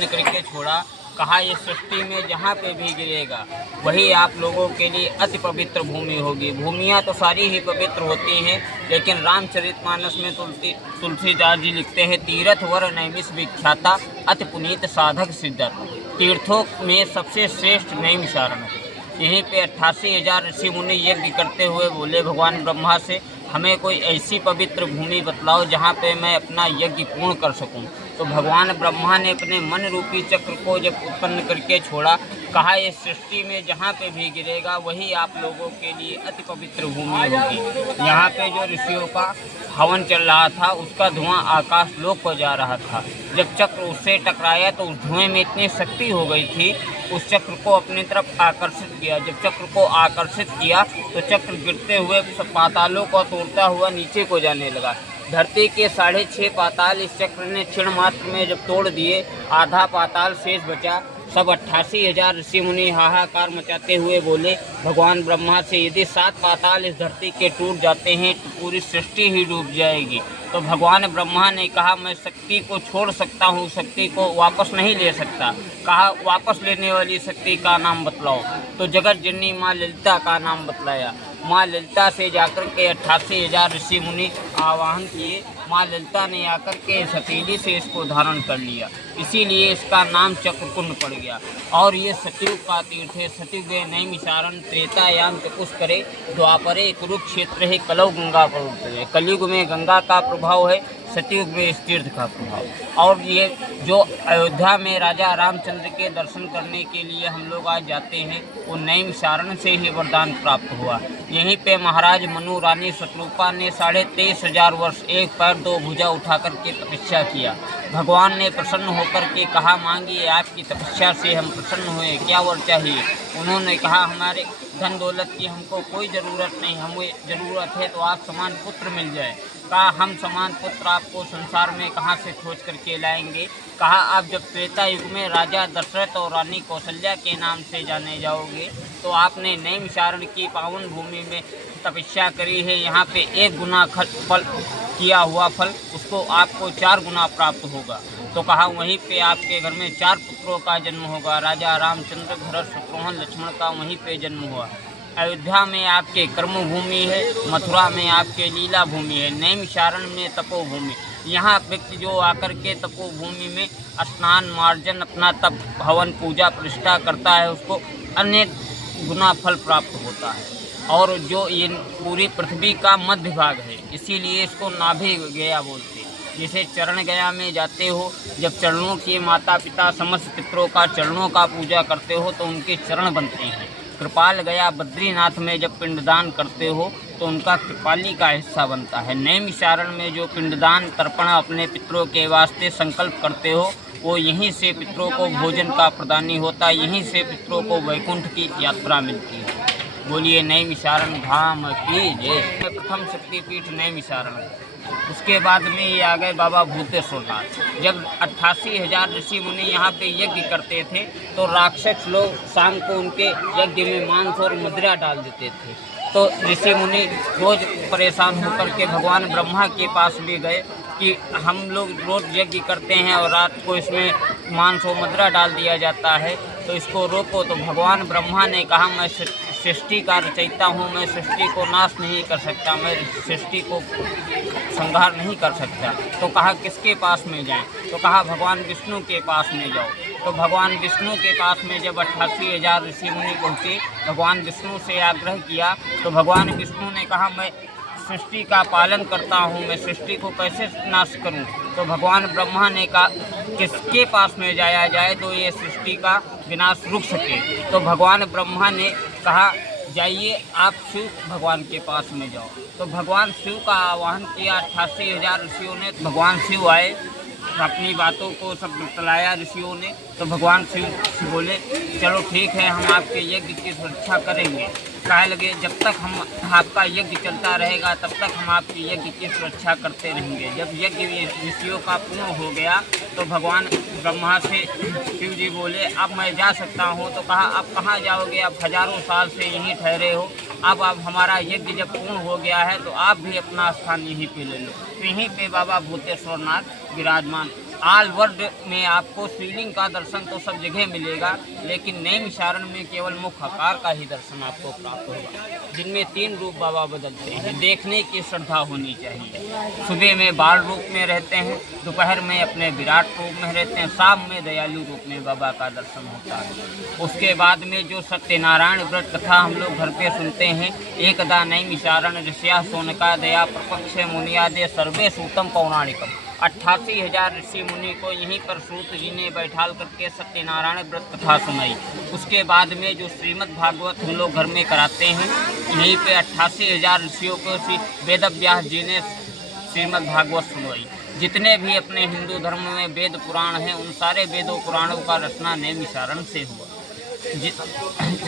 उत्पन्न करके छोड़ा। कहा इस सृष्टि में जहाँ पे भी गिरेगा वही आप लोगों के लिए अति पवित्र भूमि होगी। भूमियाँ तो सारी ही पवित्र होती हैं, लेकिन रामचरितमानस में तुलसीदास जी लिखते हैं, तीर्थ वर नैमिष विख्याता अति पुनीत साधक सिद्धर। तीर्थों में सबसे श्रेष्ठ नैमिषारण्य है। यहीं पे 88,000 ऋषि मुनि यज्ञ करते हुए बोले भगवान ब्रह्मा से, हमें कोई ऐसी पवित्र भूमि बतलाओ जहाँ पे मैं अपना यज्ञ पूर्ण कर सकूं। तो भगवान ब्रह्मा ने अपने मन रूपी चक्र को जब उत्पन्न करके छोड़ा, कहा इस सृष्टि में जहाँ पे भी गिरेगा वही आप लोगों के लिए अति पवित्र भूमि होगी। यहाँ पे जो ऋषियों का हवन चल रहा था उसका धुआं आकाश लोक को जा रहा था। जब चक्र उससे टकराया तो उस धुएं में इतनी शक्ति हो गई थी, उस चक्र को अपनी तरफ आकर्षित किया। जब चक्र को आकर्षित किया तो चक्र गिरते हुए पातालों को तोड़ता हुआ नीचे को जाने लगा। धरती के 6.5 पाताल इस चक्र ने क्षण मात्र में जब तोड़ दिए, आधा पाताल शेष बचा। सब 88,000 ऋषि मुनि हाहाकार मचाते हुए बोले भगवान ब्रह्मा से, यदि 7 पाताल इस धरती के टूट जाते हैं तो पूरी सृष्टि ही डूब जाएगी। तो भगवान ब्रह्मा ने कहा, मैं शक्ति को छोड़ सकता हूँ, शक्ति को वापस नहीं ले सकता। कहा वापस लेने वाली शक्ति का नाम बतलाओ। तो जगत जननी माँ ललिता का नाम बतलाया। माँ ललिता से जाकर के 88,000 ऋषि मुनि आवाहन किए। माँ ललिता ने आकर के हथेली से इसको धारण कर लिया, इसीलिए इसका नाम चक्रकुंड पड़ गया। और ये सतयुग का तीर्थ है। सतयुग नैमिषारण्य, त्रेतायाम चतुष्करे, द्वापरे कुरुक्षेत्र है, कलौ गंगा पर। कलयुग में गंगा का प्रभाव है, सतयुग में इस तीर्थ का प्रभाव। और ये जो अयोध्या में राजा रामचंद्र के दर्शन करने के लिए हम लोग आज जाते हैं, वो नैमिषारण्य से ही वरदान प्राप्त हुआ। यहीं पे महाराज मनु, रानी शतरूपा ने 23,500 वर्ष एक पैर 2 भुजा उठा करके तपस्या किया। भगवान ने प्रसन्न होकर के कहा, मांगिए, आपकी तपस्या से हम प्रसन्न हुए, क्या वर चाहिए। उन्होंने कहा, हमारे धन दौलत की हमको कोई ज़रूरत नहीं, हमें ज़रूरत है तो आप समान पुत्र मिल जाए। कहा, हम समान पुत्र आपको संसार में कहाँ से खोज करके लाएंगे। कहा, आप जब त्रेता युग में राजा दशरथ और रानी कौशल्या के नाम से जाने जाओगे तो आपने नैमिषारण्य की पावन भूमि में तपस्या करी है। यहाँ पे 1 गुना फल किया हुआ फल उसको आपको 4 गुना प्राप्त होगा। तो कहा, वहीं पे आपके घर में 4 पुत्रों का जन्म होगा। राजा रामचंद्र, भरत, शत्रुघ्न, लक्ष्मण का वहीं पे जन्म हुआ। अयोध्या में आपके कर्म भूमि है, मथुरा में आपके लीला भूमि है, नैमिषारण्य में तपोभूमि। यहाँ व्यक्ति जो आकर के तपोभूमि में स्नान मार्जन अपना तप हवन पूजा प्रतिष्ठा करता है उसको अनेक गुना फल प्राप्त होता है। और जो ये पूरी पृथ्वी का मध्य भाग है, इसीलिए इसको नाभि गया बोलते हैं। जैसे चरण गया में जाते हो, जब चरणों के माता पिता समस्त पितरों का चरणों का पूजा करते हो तो उनके चरण बनते हैं। कृपाल गया बद्रीनाथ में जब पिंडदान करते हो तो उनका कृपाली का हिस्सा बनता है। नैमिषारण्य में जो पिंडदान तर्पण अपने पितरों के वास्ते संकल्प करते हो, वो यहीं से पितरों को भोजन का प्रदानी होता है, यहीं से पितरों को वैकुंठ की यात्रा मिलती है। बोलिए नैमिषारण्य धाम की जय। प्रथम शक्तिपीठ नैमिषारण्य। उसके बाद में ये आ गए बाबा भूतेश्वरनाथ। जब 88,000 ऋषि मुनि यहाँ पे यज्ञ करते थे तो राक्षस लोग शाम को उनके यज्ञ में मांस और मदिरा डाल देते थे। तो ऋषि मुनि रोज परेशान होकर के भगवान ब्रह्मा के पास भी गए कि हम लोग रोज यज्ञ करते हैं और रात को इसमें मांस और मदिरा डाल दिया जाता है, तो इसको रोको। तो भगवान ब्रह्मा ने कहा, मैं सृष्टि का रचयिता हूँ, मैं सृष्टि को नाश नहीं कर सकता, मैं सृष्टि को संहार नहीं कर सकता। तो कहा, किसके पास में जाएं? तो कहा, भगवान विष्णु के पास में जाओ। तो भगवान विष्णु के पास में जब 88,000 ऋषि मुनि पहुँचे, भगवान विष्णु से आग्रह किया तो भगवान विष्णु ने कहा, मैं सृष्टि का पालन करता हूँ, मैं सृष्टि को कैसे नाश करूँ। तो भगवान ब्रह्मा ने कहा, किसके पास में जाया जाए तो ये सृष्टि का विनाश रुक सके। तो भगवान ब्रह्मा ने कहा, जाइए आप शिव भगवान के पास में जाओ। तो भगवान शिव का आवाहन किया। 88,000 ऋषियों ने, भगवान शिव आए, अपनी बातों को सब बतलाया ऋषियों ने। तो भगवान शिव बोले, चलो ठीक है, हम आपके यज्ञ की सुरक्षा करेंगे। कहे लगे, जब तक हम आपका यज्ञ चलता रहेगा तब तक हम आपके यज्ञ की सुरक्षा करते रहेंगे। जब यज्ञ ऋषियों का पूर्ण हो गया तो भगवान ब्रह्मा से शिव जी बोले, अब मैं जा सकता हूँ। तो कहा, आप कहाँ जाओगे, आप हजारों साल से यहीं ठहरे हो, अब हमारा यज्ञ जब पूर्ण हो गया है तो आप भी अपना स्थान यहीं पे ले लो। तो यहीं पे बाबा भूतेश्वरनाथ विराजमान ऑल वर्ल्ड में आपको शिवलिंग का दर्शन तो सब जगह मिलेगा, लेकिन नैमिषारण में केवल मुख्य आकार का ही दर्शन आपको प्राप्त होगा, जिनमें 3 रूप बाबा बदलते हैं। देखने की श्रद्धा होनी चाहिए। सुबह में बाल रूप में रहते हैं, दोपहर में अपने विराट रूप में रहते हैं, शाम में दयालु रूप में बाबा का दर्शन होता है। उसके बाद में जो सत्यनारायण व्रत कथा हम लोग घर पे सुनते हैं, एकदा नैमिषारण ऋषिया सोनका दया प्रपक्ष मुनियादे सर्वे सूतम पौराणिकम। 88,000 ऋषि मुनि को यहीं पर सूत जी ने बैठाल करके सत्यनारायण व्रत कथा सुनाई। उसके बाद में जो श्रीमद् भागवत हम लोग घर में कराते हैं, यहीं पे 88,000 ऋषियों को वेद व्यास जी ने श्रीमद् भागवत सुनाई। जितने भी अपने हिंदू धर्म में वेद पुराण हैं, उन सारे वेदों पुराणों का रचना नैमिषारण से हुआ।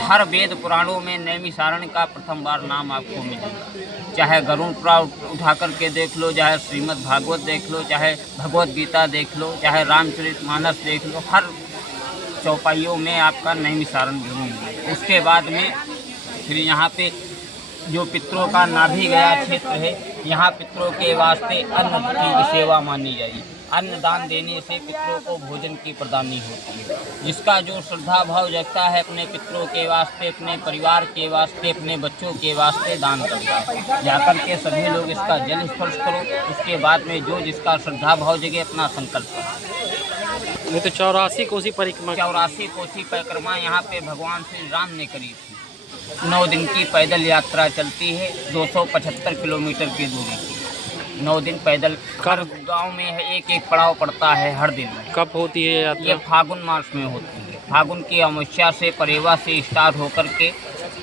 हर वेद पुराणों में नैमिषारण का प्रथम बार नाम आपको मिलेगा। चाहे गरुड़ पुराण उठा करके देख लो, चाहे श्रीमद् भागवत देख लो, चाहे भगवत गीता देख लो, चाहे रामचरितमानस देख लो, हर चौपाइयों में आपका नैमिषारण जरूर मिलेगा। उसके बाद में फिर यहाँ पे जो पितरों का नाभि गया क्षेत्र है, यहाँ पितरों के वास्ते अन्न की सेवा मानी जाएगी। अन्नदान देने से पितरों को भोजन की प्रदानी होती है। जिसका जो श्रद्धा भाव जगता है अपने पितरों के वास्ते, अपने परिवार के वास्ते, अपने बच्चों के वास्ते दान करता है। जाकर के सभी लोग इसका जल स्पर्श करो। उसके बाद में जो जिसका श्रद्धा भाव जगे अपना संकल्प करो। ये तो 84 कोसी परिक्रमा 84 कोसी परिक्रमा यहाँ पे भगवान श्री राम ने करी थी। 9 दिन की पैदल यात्रा चलती है, 275 किलोमीटर की दूरी की। 9 दिन पैदल हर गांव में है, एक एक पड़ाव पड़ता है हर दिन में। कब होती है यात्रा? ये फागुन मास में होती है। फागुन की अमावस्या से परेवा से स्टार्ट होकर के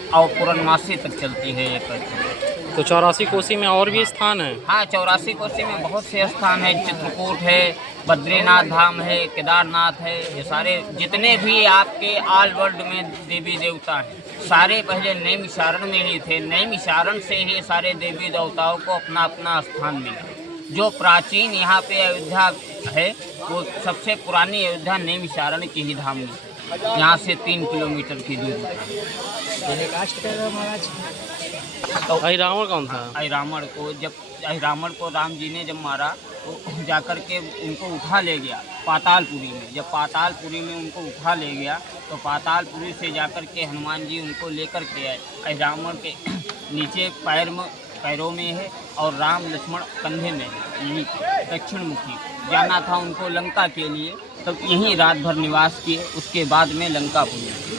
और पूर्णमासी तक चलती है ये परिक्रमा। तो 84 कोसी में और भी स्थान है? हाँ, 84 कोसी में बहुत से स्थान है। चित्रकूट है, बद्रीनाथ धाम है, केदारनाथ है। ये सारे जितने भी आपके ऑल वर्ल्ड में देवी देवता हैं, सारे पहले नैमिषारण में ही थे। नैमिषारण से ही सारे देवी देवताओं को अपना अपना स्थान मिला। जो प्राचीन यहाँ पे अयोध्या है, वो सबसे पुरानी अयोध्या नैमिषारण की ही धाम में, यहाँ से 3 किलोमीटर की दूरी तो रावण कौन था? रावण को जब रावण को राम जी ने जब मारा तो जाकर के उनको उठा ले गया पातालपुरी में। जब पातालपुरी में उनको उठा ले गया तो पातालपुरी से जाकर के हनुमान जी उनको लेकर के आए। रावण के नीचे पैरों में है और राम लक्ष्मण कंधे में है। यहीं दक्षिण मुखी जाना था उनको लंका के लिए, तो यहीं रात भर निवास किए। उसके बाद में लंका पहुँचे।